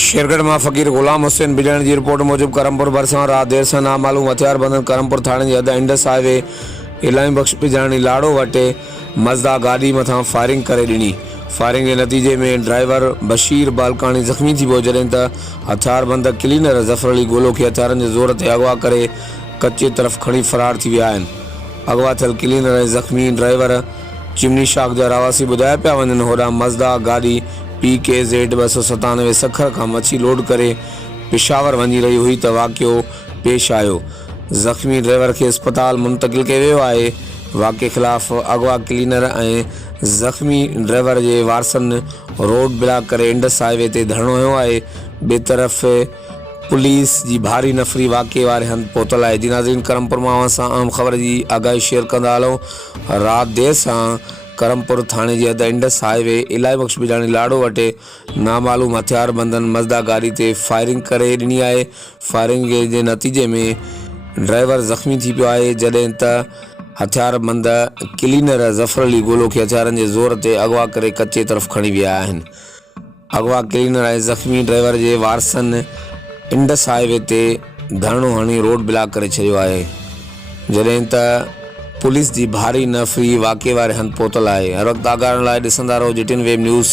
शेरगढ़ में फ़कीर गुलाम हुसैन बिजण की रिपोर्ट मूजिब करमपुर भरिसां रात देर से नामालूम हथियार बंदन करमपुर थाने की हद इंडस हाईवे इलाही बख्श बिजणी लाड़ो वटे मज़दा गाड़ी मथा फायरिंग करे ॾिनी। फायरिंग के नतीजे में ड्राइवर बशीर बालकानी ज़ख्मी थी पियो, जॾहिं त हथियारबंद क्लीनर ज़फ़र अली गोलो के हथियारनि के ज़ोर ते अगवा करे कच्चे तरफ़ खणी फरार थी विया आहिनि। अगवा थियल क्लीनर ऐं ज़ख्मी ड्राइवर चिमनी शाख जा रहवासी ॿुधाया पिया वञनि होॾां मज़दा गाड़ी PKZ 297 सखर का मच्छी लोड करे पेशावर वञी रही हुई तो वाक़ियो पेश आयो। ज़ख्मी ड्राइवर के अस्पताल मुंतकिल किया वियो आहे। वाक़े खिलाफ़ अगवा क्लीनर ऐं ज़ख्मी ड्राइवर के वारसनि रोड ब्लॉक करे इंडस हाईवे ते धरणो हयो आहे। ॿिए तरफ़ पुलिस की भारी नफ़री वाक़े वारे हंधि पहुतल है। जी नाज़रीन, करमपुर मां सां अहम ख़बर की आगाही शेयर कंदा हलूं। रात देर सां करमपुर थाने की हद इंडस हाईवे इलाही बख्श बिजाणी लाड़ो वटे नामालूम हथियार बंदन मज़दा गाड़ी ते फायरिंग करे ॾिनी आहे। फायरिंग के नतीजे में ड्राइवर ज़ख्मी थी पियो आहे, जॾहिं त हथियारबंद क्लीनर ज़फ़र अली गोलो के हथियारनि के ज़ोर ते अगवा करे कच्चे तरफ़ खणी विया आहिनि। अगवा क्लीनर ऐं ज़ख्मी ड्राइवर के वारसनि इंडस हाईवे ते धरणो हणी रोड ब्लॉक करे छॾियो आहे, जॾहिं त पुलिस की भारी नफ़री वाक़े वारे हंधि पहुतल है। हर वक्त आगाह लाइ ॾिसंदा रहो GTN वेब न्यूज़।